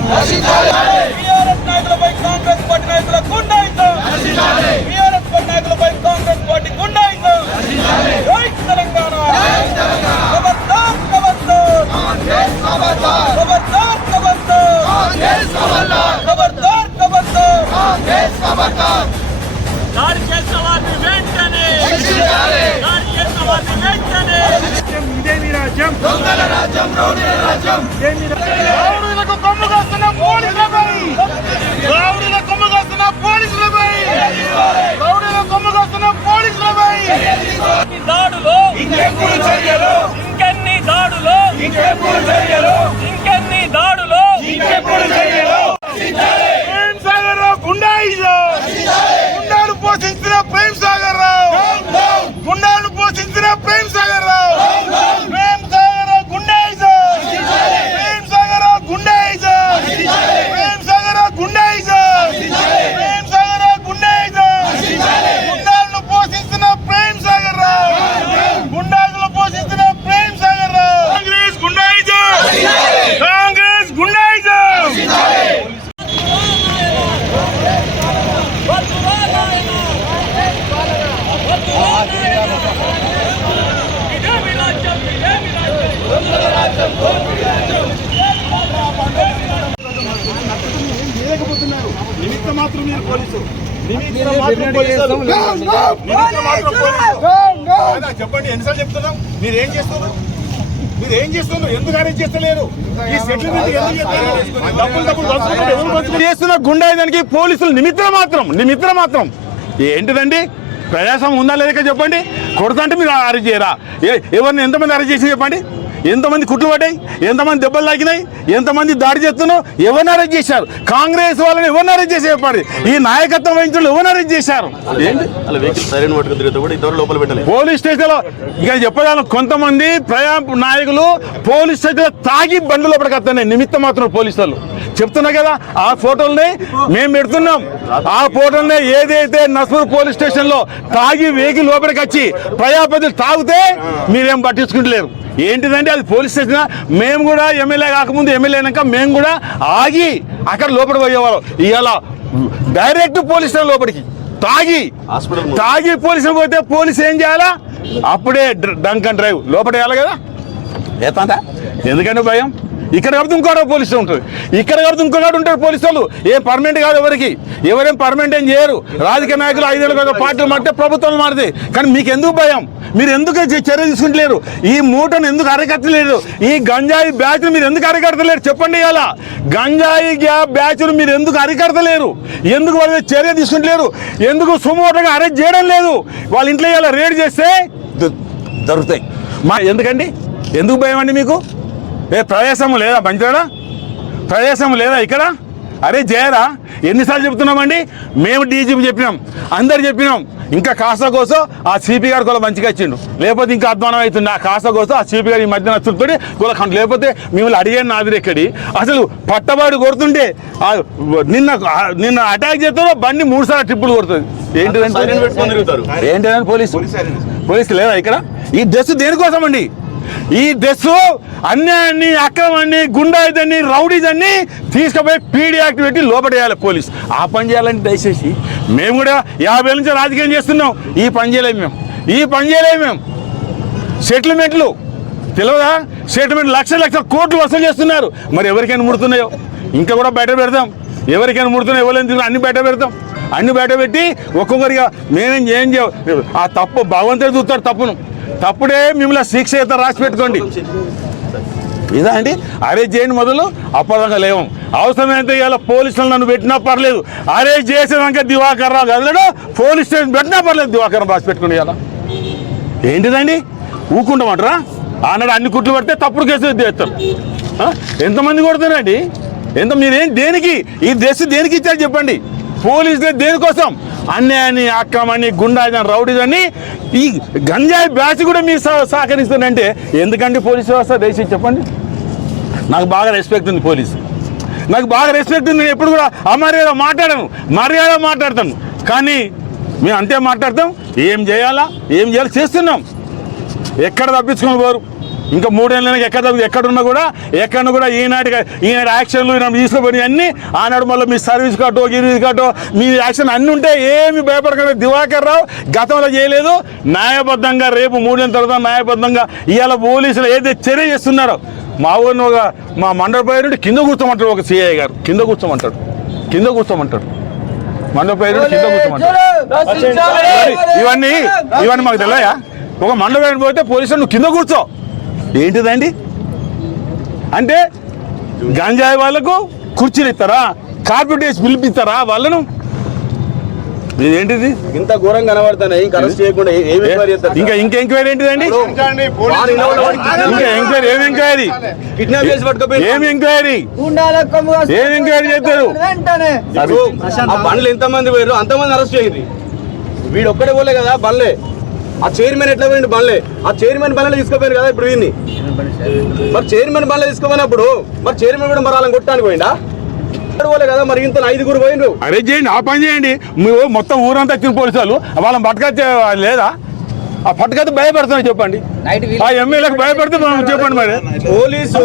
Goondaism TRS నాయకులపై Congress party నాయకుల goondaism TRS party నాయకులపై కాంగ్రెస్ పార్టీ గుండాయిజం జై తెలంగాణ ఖబర్దార్ ఖబర్దార్ ఖబర్దార్ ఖబర్దార్ ఖబర్దార్ దాడి చేసిన వారిని వెంటనే ఇదేమి రాజ్యం దొంగల రాజ్యం రౌడీల రాజ్యం రౌడీలకు కొమ్ము కాస్తున్న పోలీసులపై రౌడీలకు కొమ్ము కాస్తున్న పోలీసులపై రౌడీలకు కొమ్ము కాస్తున్న పోలీసులపై దాడులు ఇంకెప్పుడు చర్యలు ఇంకెన్ని దాడులు ఇంకెప్పుడు చర్యలు ఇంకెన్ని దాడులు ఇంకెప్పుడు చర్యలు ప్రేమ్ సాగర్ రావు గుండాయిజం గుండాలు పోషించిన ప్రేమ్ సాగర్ రావు గుండాలు పోషించిన ప్రేమ్ సాగర్ రావు ప్రేమ్ సాగర్ రావు గుండాయిజం ప్రేమ్ సాగర్ రావు గుండాయిజం ప్రేమ్ సాగర్ రావు గుండాయిజం ప్రేమ్ సాగర్ రావు గుండాయిజం గుండాలను పోషించిన ప్రేమ్ సాగర్ రావు గుండాలను పోషించిన ప్రేమ్ సాగర్ రావు కాంగ్రెస్ గుండాయిజం కాంగ్రెస్ గుండాయిజం నిమిత్త మాత్రం మీరు పోలీసు చెప్పండి ఎన్నిసార్లు చెప్తున్నాం మీరేం చేస్తున్నారు మీరేం చేస్తున్నారు ఎందుకు అరెస్ట్ చేస్తలేరు ఈ సెటిల్మెంట్ చేస్తున్న గుండాయిదానికి పోలీసులు నిమిత్తం మాత్రం ఏంటిదండి ప్రజాస్వామ్యం ఉందా లేక చెప్పండి కొడతంటే మీరు అరెస్ట్ చేయరా ఎవరిని ఎంతమంది అరెస్ట్ చేసి చెప్పండి ఎంతమంది కుట్లు పడ్డాయి ఎంతమంది దెబ్బలు తాకినాయి ఎంతమంది దాడి చేస్తున్నావు ఎవరిని అరెస్ట్ చేశారు కాంగ్రెస్ వాళ్ళని ఎవరిని అరెస్ట్ చేసి చెప్పండి ఈ నాయకత్వం వహించిన ఎవరిని అరెస్ట్ చేశారు పోలీస్ స్టేషన్లో ఇక చెప్పదాను కొంతమంది ప్రజా నాయకులు పోలీస్ స్టేషన్లో తాగి బండ్ల లోపలికి వస్తున్నాయి నిమిత్తం మాత్రం పోలీసులు చెప్తున్నా కదా ఆ ఫోటోల్ని మేము పెడుతున్నాం ఆ ఫోటోల్ని ఏదైతే నస్పూర్ పోలీస్ స్టేషన్ లో తాగి వెహికల్ లోపలికి వచ్చి ప్రజాప్రతినిధులు తాగితే మీరేం పట్టించుకుంటలేరు ఏంటిదంటే అది పోలీస్ స్టేషన్ మేము కూడా ఎమ్మెల్యే కాకముందు ఎమ్మెల్యే అయినాక మేము కూడా ఆగి అక్కడ లోపలికి పోయేవాళ్ళం ఇవాళ డైరెక్ట్ పోలీస్ స్టేషన్ లోపలికి తాగి పోలీసులు పోతే పోలీసు ఏం చేయాలా అప్పుడే డంక్ అండ్ డ్రైవ్ లోపల వేయాలి కదా ఏతంతా ఎందుకంటే భయం ఇక్కడ కాబట్టి ఇంకోటి పోలీసు ఉంటుంది ఇక్కడ కాబట్టి ఇంకొకటి ఉంటారు పోలీసు వాళ్ళు ఏం పర్మనెంట్ కాదు ఎవరేం పర్మనెంట్ ఏం చేయరు రాజకీయ నాయకులు 5 ఏళ్ళ పార్టీలు మారితే ప్రభుత్వాలు మారుతాయి కానీ మీకు ఎందుకు భయం మీరు ఎందుకు చర్య తీసుకుంటలేరు ఈ మూటను ఎందుకు అరికట్టలేరు ఈ గంజాయి బ్యాచ్ను మీరు ఎందుకు అరికడతలేరు చెప్పండి ఇలా గంజాయి బ్యాచ్ను మీరు ఎందుకు అరికడతలేరు ఎందుకు వాళ్ళ చర్య తీసుకుంటలేరు ఎందుకు సుమోటగా అరెస్ట్ చేయడం లేదు వాళ్ళ ఇంట్లో ఇలా రేడ్ చేస్తే దొరుకుతాయి ఎందుకండి ఎందుకు భయం అండి మీకు ప్రవేశం లేదా పంచాడా ప్రవేశం లేదా ఇక్కడ అరే చేయరా ఎన్నిసార్లు చెప్తున్నామండి మేము డీజీపీ చెప్పినాం అందరు చెప్పినాం ఇంకా కాస్త కోసం ఆ సిపి గారు కూడా మంచిగా ఇచ్చిండు లేకపోతే ఇంకా అధ్వానం అవుతుంది ఆ కాస్త కోసం ఆ సిపి గారు ఈ మధ్యన చుట్టుతోటి కూడా లేకపోతే మిమ్మల్ని అడిగాను నాది ఎక్కడి అసలు పట్టబాడు కొడుతుంటే నిన్న అటాక్ చేస్తారో బండి 3 సార్లు ట్రిప్పులు కొడుతుంది ఏంటిదని పోలీసు లేదా ఇక్కడ ఈ డ్రెస్ దేనికోసం అండి ఈ డ్రెస్ అన్యాయాన్ని అక్రమాన్ని గుండాయిదాన్ని రౌడీదాన్ని తీసుకుపోయి పీడీ యాక్ట్ పెట్టి లోపడేయాలి పోలీస్ ఆ పని చేయాలని దయచేసి మేము కూడా 50 ఏళ్ళ నుంచి రాజకీయం చేస్తున్నాం ఈ పని చేయలేము మేము సెటిల్మెంట్లు తెలియదా సెటిల్మెంట్ లక్షల కోట్లు వసూలు చేస్తున్నారు మరి ఎవరికైనా ముడుతున్నాయో ఇంకా కూడా బయట పెడతాం ఎవరికైనా ముడుతున్నాయో ఎవరైనా అన్ని బయట పెడతాం అన్ని బయట పెట్టి ఒక్కొక్కరిగా మేమేం ఆ తప్పు భగవంతుడు చూస్తాడు తప్పుడే మిమ్మల్ని శిక్ష అయితే రాసి పెట్టుకోండి ఇదా అండి అరెస్ట్ చేయండి మొదలు అప్పటిదాకా లేవం అవసరమైతే ఇలా పోలీసులు నన్ను పెట్టినా పర్లేదు అరెస్ట్ చేసేదాకా దివాకర్ రావు కదలడు పోలీస్ స్టేషన్ పెట్టినా పర్లేదు దివాకర్ రాసి పెట్టుకోండి ఇలా ఏంటిదండి ఊకుంటామంటారా ఆనాడు అన్ని కుట్లు పడితే తప్పుడు కేసులు చేస్తారు ఎంతమంది కొడుతున్నారండి మీరేం దేనికి ఈ డ్రెస్ దేనికి ఇచ్చారు చెప్పండి పోలీసు దేనికోసం అన్యాయాన్ని అక్రమాన్ని గుండాయిదాన్ని రౌడీదాన్ని ఈ గంజాయి బ్యాచ్ కూడా మీరు సహకరిస్తారంటే ఎందుకంటే పోలీసు వ్యవస్థ దయచేసి చెప్పండి నాకు బాగా రెస్పెక్ట్ ఉంది పోలీసు నేను ఎప్పుడు కూడా అమర్యాద మాట్లాడతాను కానీ మేము అంతే మాట్లాడతాం ఏం చేయాలో చేస్తున్నాం ఎక్కడ తప్పించుకొని పోరు ఇంకా 3 ఏళ్ళకి ఎక్కడున్నా కూడా ఈనాడు యాక్షన్లు తీసుకుపోయి అన్ని ఆనాడు మళ్ళీ మీ సర్వీస్ కార్డు గిర్వీస్ కార్డు మీ యాక్షన్ అన్నీ ఉంటే ఏమి భయపడకుండా దివాకర్ రావు గతంలో చేయలేదు. న్యాయబద్ధంగా రేపు 3 ఏళ్ళ తర్వాత న్యాయబద్ధంగా ఇవాళ పోలీసులు ఏదైతే చర్య చేస్తున్నారో మా ఊరిని మా మండపేరుడు కింద కూర్చోమంటాడు. ఒక సిఐ గారు కింద కూర్చోమంటాడు మండపేరుడు కింద కూర్చోమంటాడు. ఇవన్నీ మాకు తెలియయా? ఒక మండపేరుడు పోతే పోలీసులు నువ్వు కింద కూర్చో ఏంటిదండి అంటే గంజాయి వాళ్ళకు కుర్చీలు ఇస్తారా? కార్పెట్ వేసి పిలిపిస్తారా వాళ్ళను? ఇదేంటిది ఇంత ఘోరంగా కనబడుతున్నాయి. ఇంకా అరెస్ట్ చేయకుండా ఇంకా ఎంక్వైరీ ఏంటిదండి? ఏం ఎంక్వైరీ చేస్తారు? ఆ బండ్లు ఎంతమంది పోయారు అంతమంది అరెస్ట్ చేయండి. వీడు ఒక్కడే పోలే కదా బండ్లే. ఆ చైర్మన్ ఎట్లా పోయింది బండ్లే? ఆ చైర్మన్ బండ్లే తీసుకుపోయారు కదా ఇప్పుడు వీడిని. మరి చైర్మన్ బండ్లే తీసుకోపోయినప్పుడు మరి చైర్మన్ కూడా మరి వాళ్ళని కొట్టడానికి పోయిందా? పోలే కదా మరి ఇంత 5గురు పోయిండు. అరెస్ట్ చేయండి, ఆ పని చేయండి. మీరు మొత్తం ఊరంతా వచ్చిన పోలీసులు వాళ్ళని పట్టుకొచ్చే లేదా? ఆ పట్టుకొస్తే భయపడుతున్నా చెప్పండి. ఆ ఎమ్మెల్యేలకు భయపడితే చెప్పండి మరి. పోలీసు